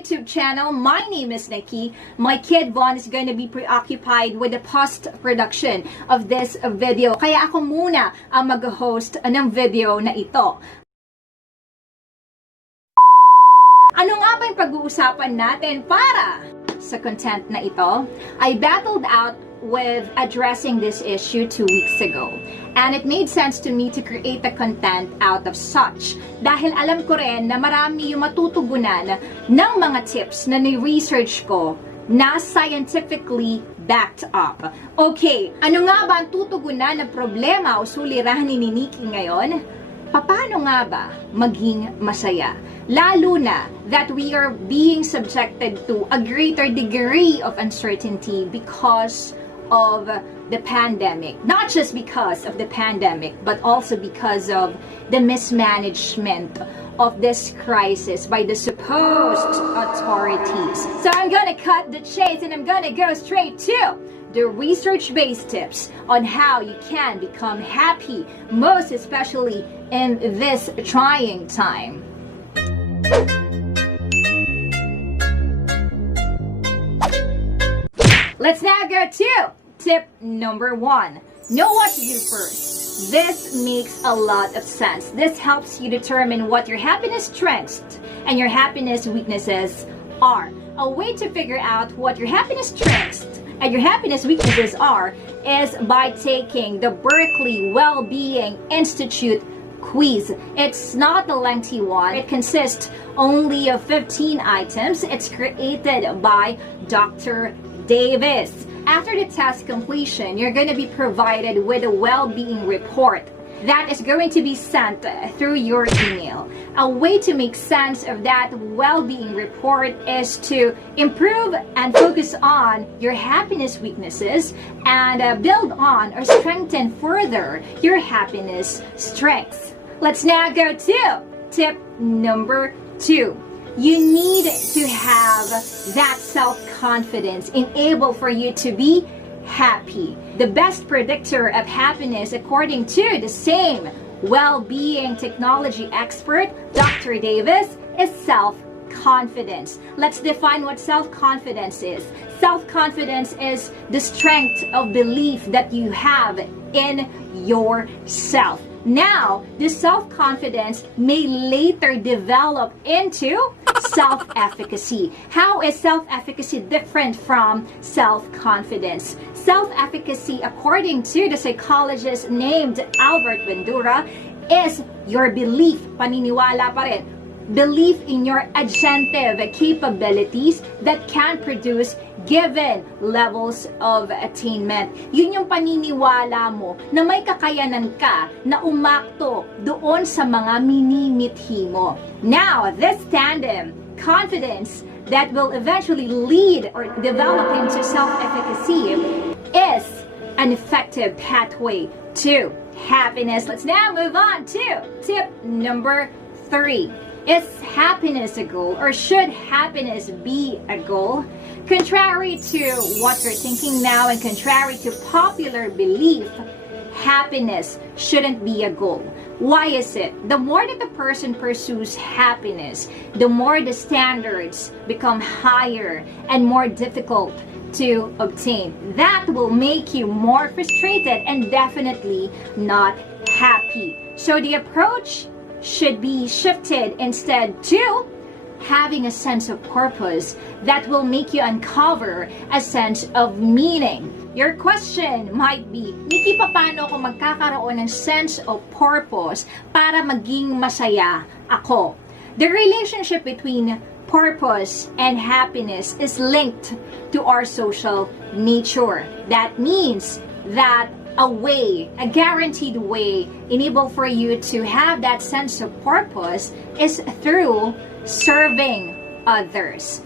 YouTube channel. My name is Nikki. My kid Von is going to be preoccupied with the post-production of this video. Kaya ako muna ang mag-host ng video na ito. Ano nga ba yung pag-uusapan natin para sa content na ito? I battled out with addressing this issue 2 weeks ago. And it made sense to me to create the content out of such. Dahil alam ko rin na marami yung matutugunan ng mga tips na ni-research ko na scientifically backed up. Okay, ano nga ba ang tutugunan ng problema o sulirahan ni Nikki ngayon? Paano nga ba maging masaya? Lalo na that we are being subjected to a greater degree of uncertainty because of the pandemic. Not just because of the pandemic, but also because of the mismanagement of this crisis by the supposed authorities. So I'm gonna cut the chase and I'm gonna go straight to the research-based tips on how you can become happy, most especially in this trying time. Let's now go to tip number 1. Know what to do first. This makes a lot of sense. This helps you determine what your happiness strengths and your happiness weaknesses are. A way to figure out what your happiness strengths and your happiness weaknesses are is by taking the Berkeley Well-Being Institute quiz. It's not a lengthy one. It consists only of 15 items. It's created by DR.DAVIS. After the test completion, you're going to be provided with a well-being report that is going to be sent through your email. A way to make sense of that well-being report is to improve and focus on your happiness weaknesses and build on or strengthen further your happiness strengths. Let's now go to tip number 2. You need to have that self-confidence enabled for you to be happy. The best predictor of happiness, according to the same well-being technology expert, Dr. Davis, is self-confidence. Let's define what self-confidence is. Self-confidence is the strength of belief that you have in yourself. Now, this self-confidence may later develop into self-efficacy. How is self-efficacy different from self-confidence? Self-efficacy, according to the psychologist named Albert Bandura, is your belief, paniniwala pa rin, belief in your agentive capabilities that can produce given levels of attainment. Yun yung paniniwala mo na may kakayanan ka na umakto doon sa mga minimithi mo. Now, this tandem, confidence that will eventually lead or develop into self-efficacy, is an effective pathway to happiness. Let's now move on to tip number 3. Is happiness a goal, or should happiness be a goal? Contrary to what you're thinking now and contrary to popular belief, happiness shouldn't be a goal. Why is it? The more that the person pursues happiness, the more the standards become higher and more difficult to obtain. That will make you more frustrated and definitely not happy. So the approach should be shifted instead to having a sense of purpose that will make you uncover a sense of meaning. Your question might be, Nikki, paano ako magkakaroon ng sense of purpose para maging masaya ako? The relationship between purpose and happiness is linked to our social nature. That means that a way, a guaranteed way, enable for you to have that sense of purpose is through serving others.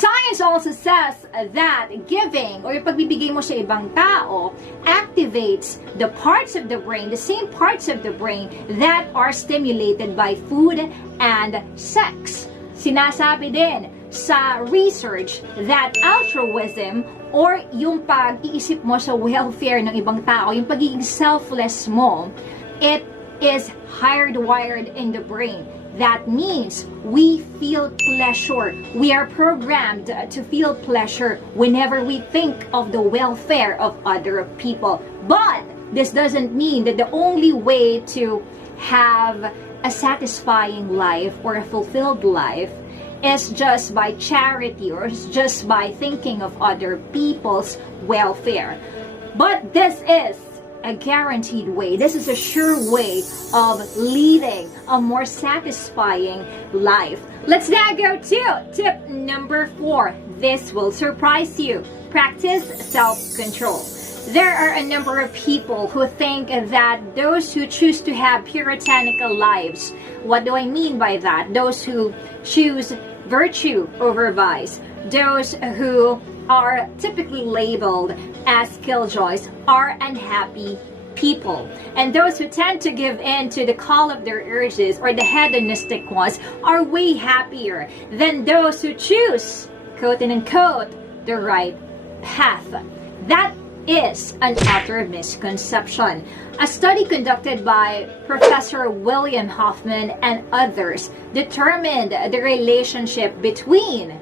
Science also says that giving or yung pagbibigay mo sa ibang tao activates the parts of the brain, the same parts of the brain that are stimulated by food and sex. Sinasabi din sa research that altruism or yung pag-iisip mo sa welfare ng ibang tao, yung pagiging selfless mo, it is hardwired in the brain. That means we feel pleasure. We are programmed to feel pleasure whenever we think of the welfare of other people. But this doesn't mean that the only way to have a satisfying life or a fulfilled life is just by charity or is just by thinking of other people's welfare. But this is a guaranteed way. This is a sure way of leading a more satisfying life. Let's now go to tip number 4. This will surprise you. Practice self-control. There are a number of people who think that those who choose to have puritanical lives, what do I mean by that? Those who choose virtue over vice, those who are typically labeled as killjoys are unhappy people. And those who tend to give in to the call of their urges or the hedonistic ones are way happier than those who choose, quote and unquote, the right path. That is an utter misconception. A study conducted by Professor William Hoffman and others determined the relationship between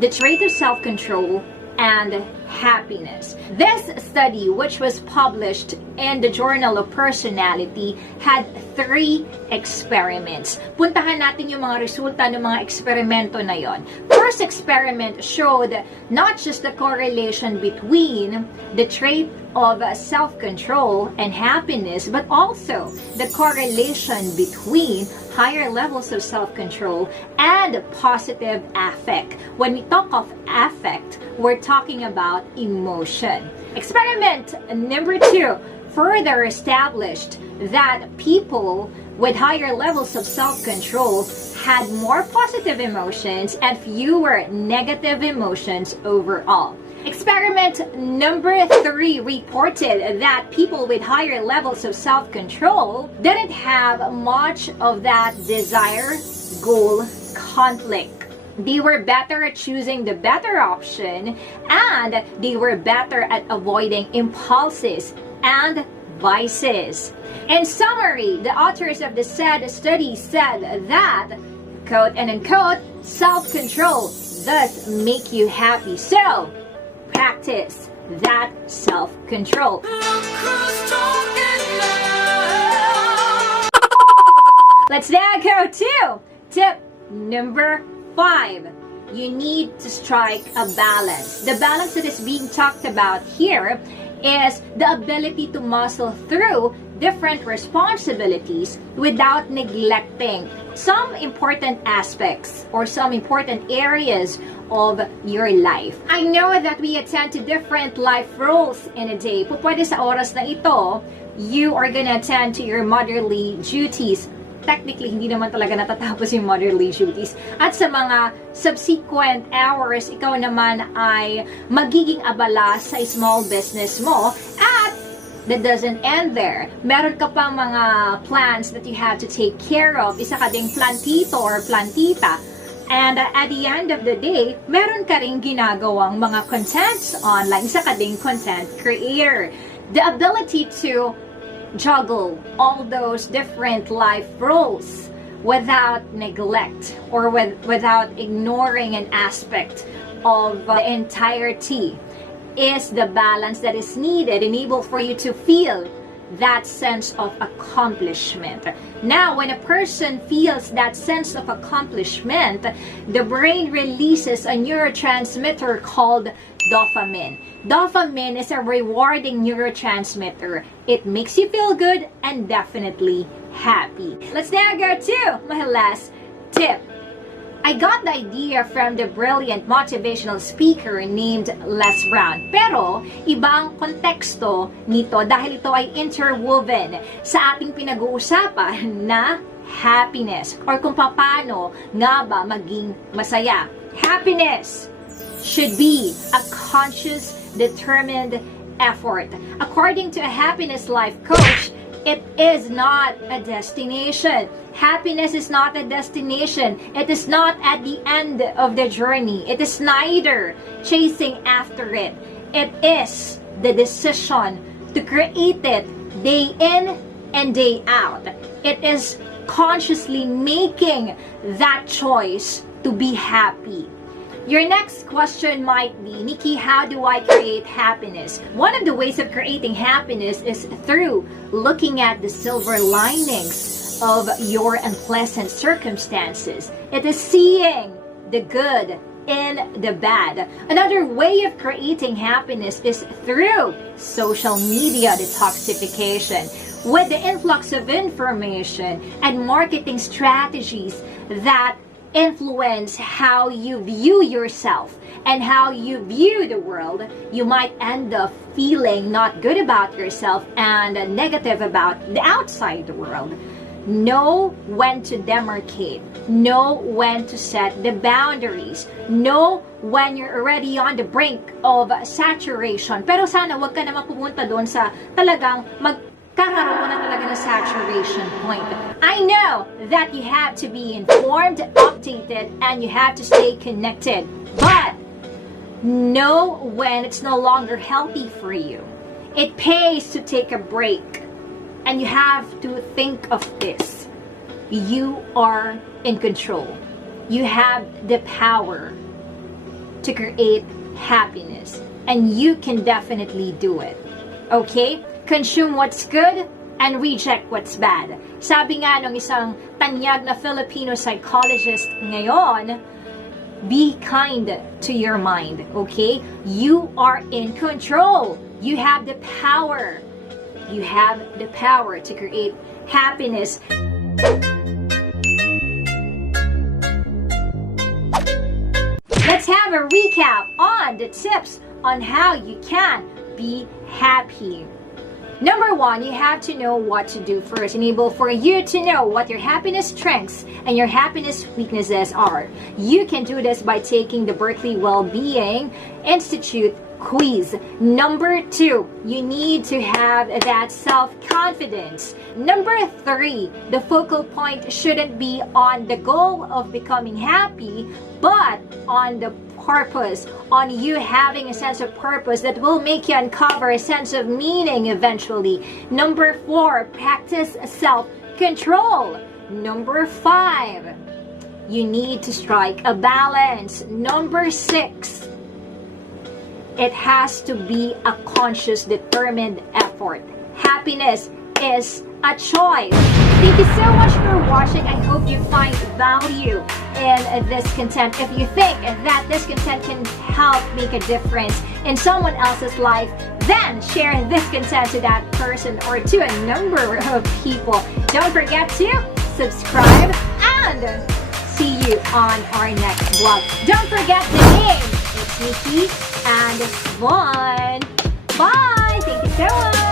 the trait of self-control and happiness. This study, which was published in the Journal of Personality, had 3 experiments. Puntahan natin yung mga resulta ng mga eksperimento na yon. First experiment showed not just the correlation between the trait of self-control and happiness, but also the correlation between higher levels of self-control and positive affect. When we talk of affect, we're talking about emotion. Experiment number 2 further established that people with higher levels of self-control had more positive emotions and fewer negative emotions overall. Experiment number 3 reported that people with higher levels of self-control didn't have much of that desire-goal conflict. They were better at choosing the better option, and they were better at avoiding impulses and vices. In summary, the authors of the said study said that, quote and unquote, self-control does make you happy. So, practice that self-control. Let's now go to tip number 5. You need to strike a balance. The balance that is being talked about here is the ability to muscle through different responsibilities without neglecting some important aspects or some important areas of your life. I know that we attend to different life roles in a day. Pwede sa oras na ito, you are gonna attend to your motherly duties. Technically, hindi naman talaga natatapos yung motherly duties. At sa mga subsequent hours, ikaw naman ay magiging abala sa small business mo. At that doesn't end there. Meron ka pang mga plans that you have to take care of. Isa ka ding plantito or plantita. And at the end of the day, meron ka ring ginagawang mga contents online. Isa ka ding content creator. The ability to juggle all those different life roles without neglect or without ignoring an aspect of the entirety is the balance that is needed, enable for you to feel that sense of accomplishment. Now, when a person feels that sense of accomplishment, the brain releases a neurotransmitter called dopamine. Dopamine is a rewarding neurotransmitter. It makes you feel good and definitely happy. Let's now go to my last tip. I got the idea from the brilliant motivational speaker named Les Brown. Pero, ibang konteksto nito dahil ito ay interwoven sa ating pinag-uusapan na happiness or kung paano nga ba maging masaya. Happiness should be a conscious, determined effort. According to a happiness life coach, it is not a destination. Happiness is not a destination. It is not at the end of the journey. It is neither chasing after it. It is the decision to create it day in and day out. It is consciously making that choice to be happy. Your next question might be, Nikki, how do I create happiness? One of the ways of creating happiness is through looking at the silver linings of your unpleasant circumstances. It is seeing the good in the bad. Another way of creating happiness is through social media detoxification. With the influx of information and marketing strategies that influence how you view yourself and how you view the world, you might end up feeling not good about yourself and negative about the outside world. Know when to demarcate. Know when to set the boundaries. Know when you're already on the brink of saturation. Pero sana wag ka na mapupunta doon sa talagang magkakaroon mo na talaga ng saturation point. I know that you have to be informed, updated, and you have to stay connected. But know when it's no longer healthy for you. It pays to take a break. And you have to think of this. You are in control. You have the power to create happiness. And you can definitely do it. Okay? Consume what's good and reject what's bad. Sabi nga ng isang tanyag na Filipino psychologist ngayon, be kind to your mind. Okay? You are in control. You have the power. You have the power to create happiness. Let's have a recap on the tips on how you can be happy. Number one, you have to know what to do first. Enable for you to know what your happiness strengths and your happiness weaknesses are. You can do this by taking the Berkeley Wellbeing Institute quiz. Number two, you need to have that self-confidence. Number three, the focal point shouldn't be on the goal of becoming happy, but on the purpose, on you having a sense of purpose that will make you uncover a sense of meaning eventually. Number four, practice self-control. Number five, you need to strike a balance. Number six, it has to be a conscious, determined effort. Happiness is a choice. Thank you so much for watching. I hope you find value in this content. If you think that this content can help make a difference in someone else's life, then share this content to that person or to a number of people. Don't forget to subscribe and see you on our next vlog. Don't forget the name. It's Nikki and Vaughn. Bye! Thank you so much!